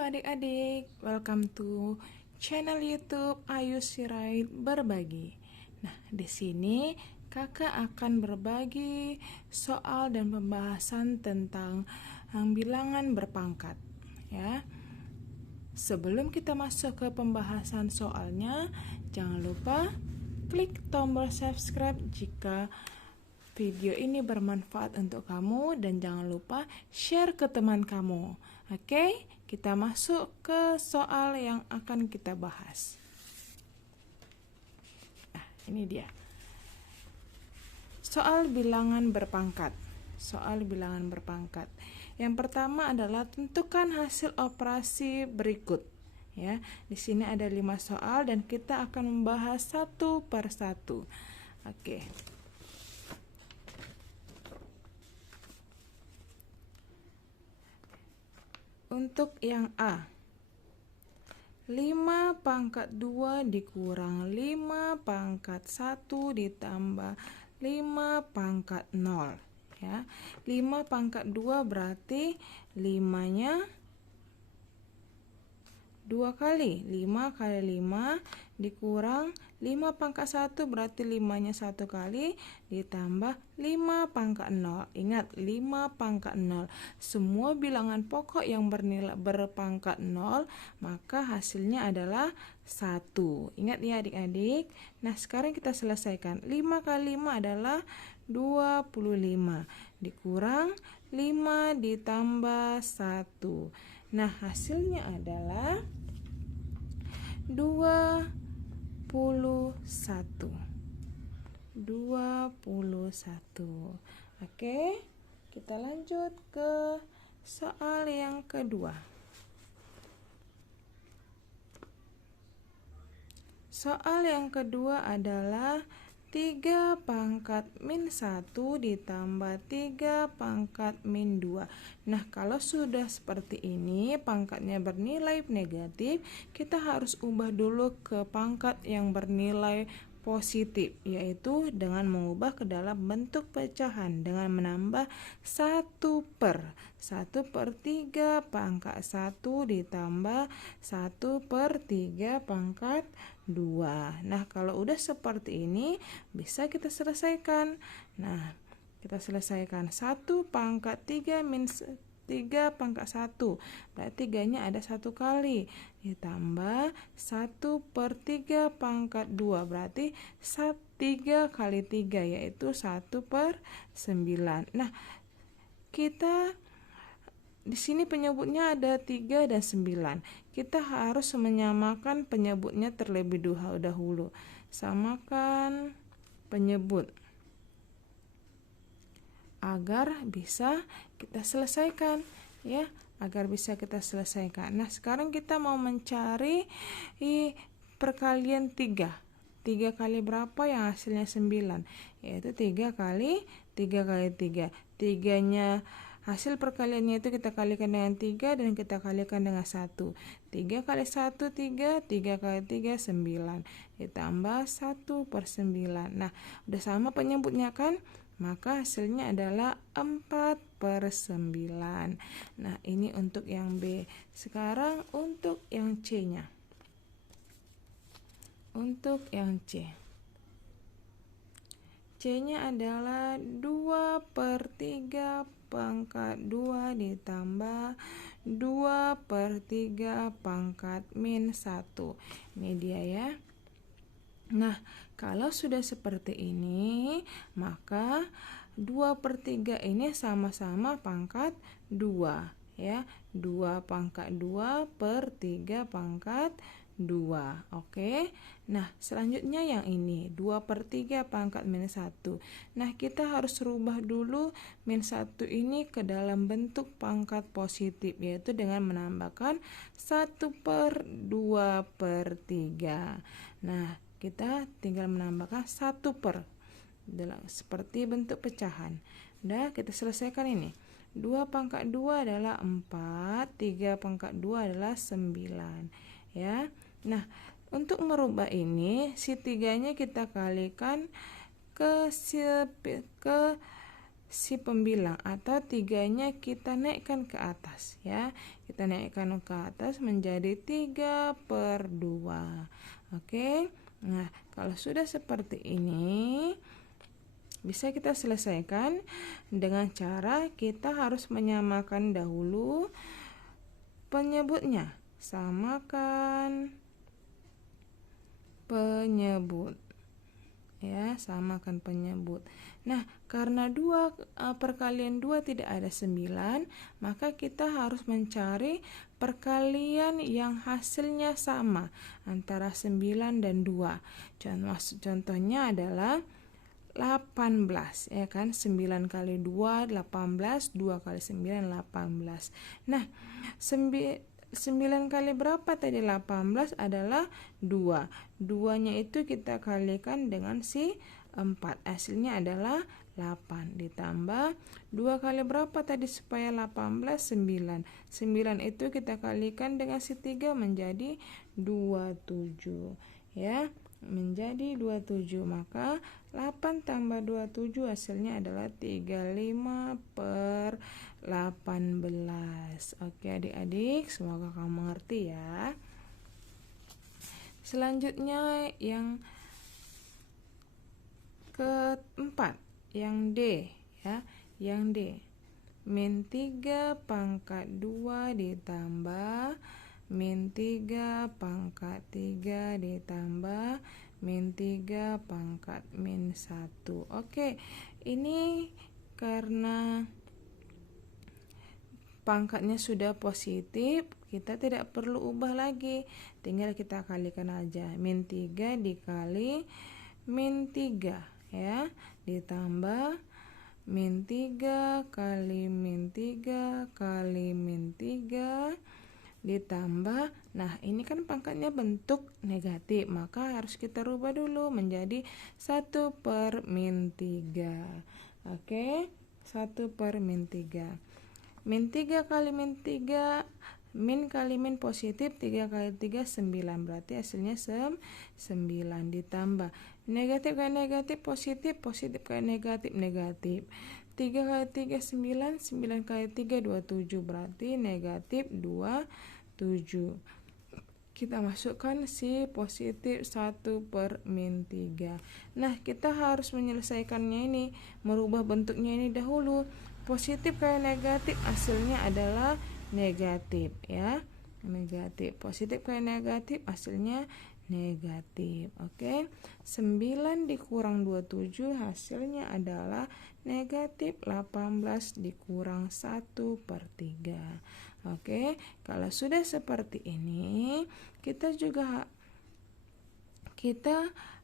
adik-adik, welcome to channel YouTube Ayu Sirait Berbagi. Nah, di sini kakak akan berbagi soal dan pembahasan tentang bilangan berpangkat, ya. Sebelum kita masuk ke pembahasan soalnya, jangan lupa klik tombol subscribe jika video ini bermanfaat untuk kamu, dan jangan lupa share ke teman kamu. Oke, kita masuk ke soal yang akan kita bahas. Nah, ini dia. Soal bilangan berpangkat. Soal bilangan berpangkat. Yang pertama adalah tentukan hasil operasi berikut. Ya, di sini ada 5 soal dan kita akan membahas satu per satu. Oke. Untuk yang A, 5 pangkat 2 dikurang 5 pangkat 1 ditambah 5 pangkat 0, ya. 5 pangkat 2 berarti 5-nya 2 kali. 5 kali 5 dikurang 5 pangkat 1 berarti 5-nya 1 kali ditambah 5 pangkat 0. Ingat, 5 pangkat 0. Semua bilangan pokok yang bernilai berpangkat 0, maka hasilnya adalah 1. Ingat ya adik-adik. Nah, sekarang kita selesaikan. 5 kali 5 adalah 25. Dikurang 5 ditambah 1. Nah, hasilnya adalah 21. Oke, kita lanjut ke soal yang kedua. Soal yang kedua adalah 3 pangkat min 1 ditambah 3 pangkat min 2. Nah, kalau sudah seperti ini, pangkatnya bernilai negatif, kita harus ubah dulu ke pangkat yang bernilai positif, yaitu dengan mengubah ke dalam bentuk pecahan dengan menambah 1 per 3 pangkat 1 ditambah 1 per 3 pangkat 2. Nah, kalau udah seperti ini bisa kita selesaikan. Nah, kita selesaikan 1 pangkat 3 min 3 pangkat 1 berarti 3-nya ada 1 kali ditambah 1 per 3 pangkat 2 berarti 3 kali 3 yaitu 1 per 9. Nah, kita di sini penyebutnya ada 3 dan 9. Kita harus menyamakan penyebutnya terlebih dahulu. Samakan penyebut agar bisa kita selesaikan, ya, agar bisa kita selesaikan. Nah, sekarang kita mau mencari perkalian 3. 3 kali berapa yang hasilnya 9? Yaitu 3 kali 3 kali 3. 3-nya hasil perkaliannya itu kita kalikan dengan 3 dan kita kalikan dengan 1. 3 kali 1, 3. 3 kali 3, 9. Ditambah 1 per 9. Nah, udah sama penyebutnya kan? Maka hasilnya adalah 4 per 9. Nah, ini untuk yang B. Sekarang untuk yang C-nya. Untuk yang C. C-nya adalah 2 per 3 pangkat 2 ditambah 2 per 3 pangkat min 1. Ini dia ya. Nah, kalau sudah seperti ini, maka 2 per 3 ini sama-sama pangkat 2, ya. 2 pangkat 2 per 3 pangkat 2. Oke. Nah, selanjutnya yang ini 2 per 3 pangkat min 1. Nah, kita harus rubah dulu min 1 ini ke dalam bentuk pangkat positif, yaitu dengan menambahkan 1 per 2 per 3. Nah, kita tinggal menambahkan 1 per seperti bentuk pecahan. Udah, kita selesaikan ini. 2 pangkat 2 adalah 4, 3 pangkat 2 adalah 9, ya. Nah, untuk merubah ini, si 3-nya kita kalikan ke si pembilang atau 3-nya kita naikkan ke atas ya. Kita naikkan ke atas menjadi 3/2. Oke. Nah, kalau sudah seperti ini bisa kita selesaikan dengan cara kita harus menyamakan dahulu penyebutnya. Samakan penyebut. Ya, samakan penyebut. Nah, karena 2 perkalian 2 tidak ada 9, maka kita harus mencari perkalian yang hasilnya sama antara 9 dan 2. Contohnya adalah 18, ya kan? 9 kali 2 18, 2 kali 9 18. Nah, 9 kali berapa tadi? 18 adalah 2. 2-nya itu kita kalikan dengan si 4. Hasilnya adalah 8. Ditambah 2 kali berapa tadi supaya 18? 9. 9 itu kita kalikan dengan si 3 menjadi 27. Ya, menjadi 27. Maka 8 tambah 27 hasilnya adalah 35/18. Oke adik-adik, semoga kamu mengerti ya. Selanjutnya yang keempat, yang D ya, yang D. Min 3 pangkat 2 ditambah min 3 pangkat 3 ditambah min 3 pangkat min 1. Oke, ini karena pangkatnya sudah positif, kita tidak perlu ubah lagi, tinggal kita kalikan aja. Min 3 dikali min 3 ya, ditambah min 3 kali min 3 kali min 3 ditambah, nah ini kan pangkatnya bentuk negatif, maka harus kita rubah dulu menjadi 1/min3. Oke, 1/min3. Min 3 kali min 3, min kali min positif, 3 kali 3 9, berarti hasilnya 9. Ditambah negatif kali negatif positif, positif kali negatif negatif. 3 kali 3 9, 9 kali 3 27, berarti negatif 27. Kita masukkan si positif 1/min3. Nah, kita harus menyelesaikannya ini, merubah bentuknya ini dahulu. Positif kali negatif hasilnya adalah negatif ya. Negatif. Positif kali negatif hasilnya negatif. Oke. 9 dikurang 27 hasilnya adalah negatif 18 dikurang 1/3. Oke, kalau sudah seperti ini, kita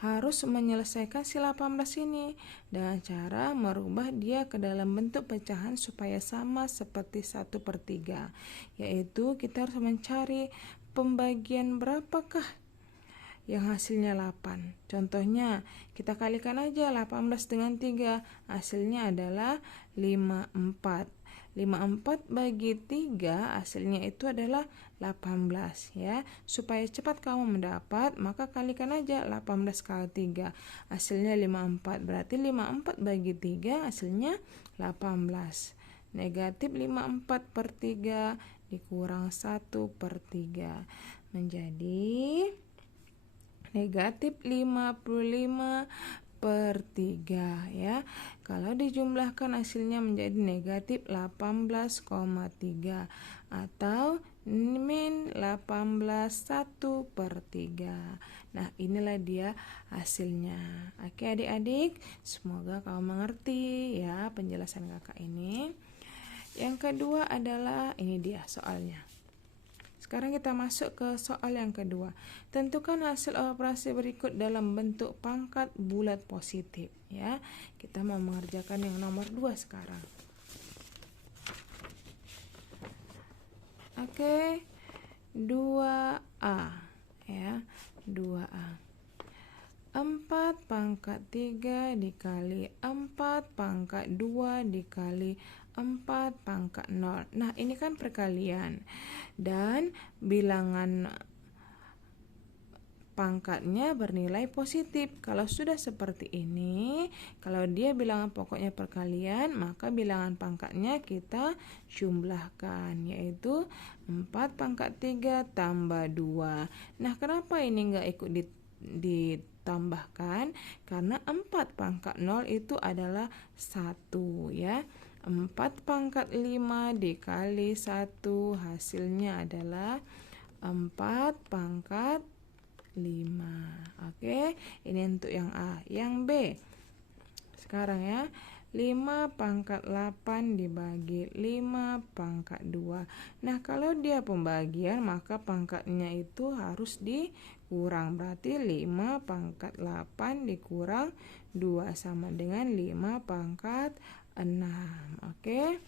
harus menyelesaikan si 18 ini dengan cara merubah dia ke dalam bentuk pecahan supaya sama seperti 1/3, yaitu kita harus mencari pembagian berapakah yang hasilnya 8. Contohnya, kita kalikan aja 18 dengan 3, hasilnya adalah 54. 54 bagi 3 hasilnya itu adalah 18 ya. Supaya cepat kamu mendapat, maka kalikan aja 18 kali 3, hasilnya 54. Berarti 54 bagi 3 hasilnya 18. Negatif 54/3 dikurang 1/3 menjadi negatif 55/3 ya. Kalau dijumlahkan hasilnya menjadi negatif 18,3 atau min 18 1/3. Nah, inilah dia hasilnya. Oke adik-adik, semoga kamu mengerti ya penjelasan kakak ini. Yang kedua adalah ini dia soalnya. Sekarang kita masuk ke soal yang kedua. Tentukan hasil operasi berikut dalam bentuk pangkat bulat positif ya. Kita mau mengerjakan yang nomor 2 sekarang. Oke. 2A ya. 2A. 4 pangkat 3 dikali 4 pangkat 2 dikali 4 pangkat 0. Nah, ini kan perkalian. Dan bilangan pangkatnya bernilai positif. Kalau sudah seperti ini, kalau dia bilangan pokoknya perkalian, maka bilangan pangkatnya kita jumlahkan, yaitu 4 pangkat 3 tambah 2. Nah, kenapa ini enggak ikut ditambahkan? Karena 4 pangkat 0 itu adalah 1 ya. 4 pangkat 5 dikali 1 hasilnya adalah 4 pangkat 5. Oke, ini untuk yang A. Yang B, sekarang ya, 5 pangkat 8 dibagi 5 pangkat 2. Nah, kalau dia pembagian maka pangkatnya itu harus dikurang. Berarti 5 pangkat 8 dikurang 2 sama dengan 5 pangkat 6. Oke.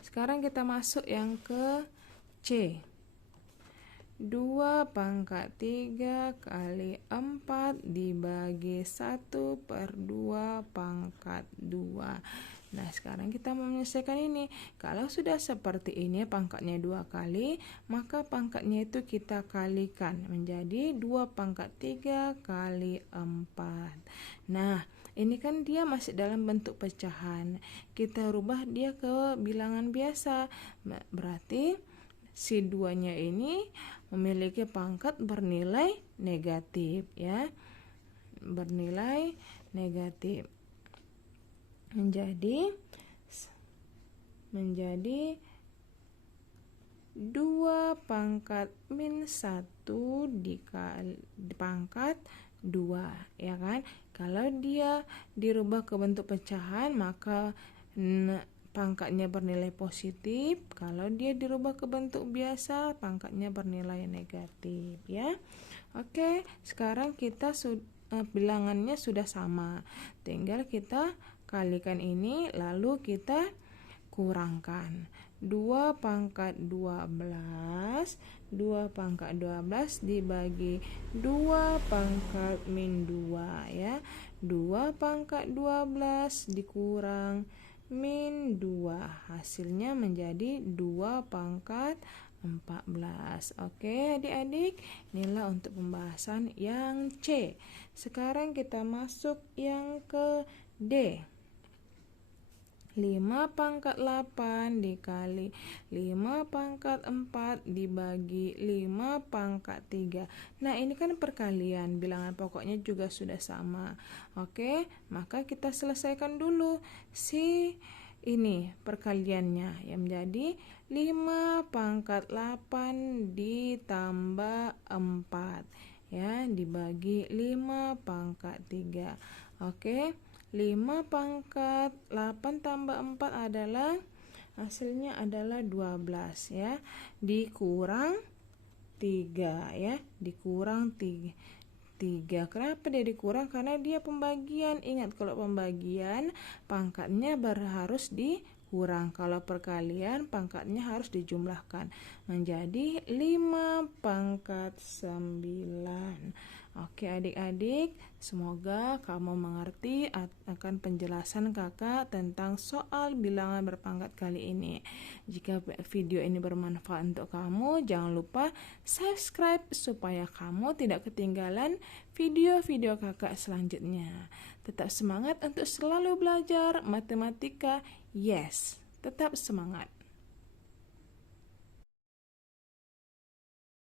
Sekarang kita masuk yang ke C. 2 pangkat 3 kali 4 dibagi 1 per 2 pangkat 2. Nah, sekarang kita menyelesaikan ini. Kalau sudah seperti ini, pangkatnya 2 kali, maka pangkatnya itu kita kalikan menjadi 2 pangkat 3 kali 4. Nah, ini kan dia masih dalam bentuk pecahan. Kita rubah dia ke bilangan biasa. Berarti si 2-nya ini memiliki pangkat bernilai negatif ya. Bernilai negatif. Menjadi 2 pangkat min 1 dikali pangkat 2 ya kan. Kalau dia dirubah ke bentuk pecahan maka pangkatnya bernilai positif. Kalau dia dirubah ke bentuk biasa, pangkatnya bernilai negatif ya. Oke, sekarang kita bilangannya sudah sama. Tinggal kita kalikan ini lalu kita kurangkan. 2 pangkat 12 dibagi 2 pangkat min 2 ya. 2 pangkat 12 dikurang min 2, hasilnya menjadi 2 pangkat 14. Oke adik-adik, inilah untuk pembahasan yang C. Sekarang kita masuk yang ke D. 5 pangkat 8 dikali 5 pangkat 4 dibagi 5 pangkat 3. Nah, ini kan perkalian, bilangan pokoknya juga sudah sama. Oke, maka kita selesaikan dulu si ini perkaliannya yang menjadi 5 pangkat 8 ditambah 4 ya dibagi 5 pangkat 3. Oke. 5 pangkat 8 tambah 4 adalah hasilnya adalah 12 ya. Dikurang 3 ya. Dikurang 3. Kenapa dia dikurang? Karena dia pembagian. Ingat kalau pembagian pangkatnya harus dikurang. Kalau perkalian pangkatnya harus dijumlahkan menjadi 5 pangkat 9. Oke adik-adik, semoga kamu mengerti akan penjelasan kakak tentang soal bilangan berpangkat kali ini. Jika video ini bermanfaat untuk kamu, jangan lupa subscribe supaya kamu tidak ketinggalan video-video kakak selanjutnya. Tetap semangat untuk selalu belajar matematika. Yes, tetap semangat.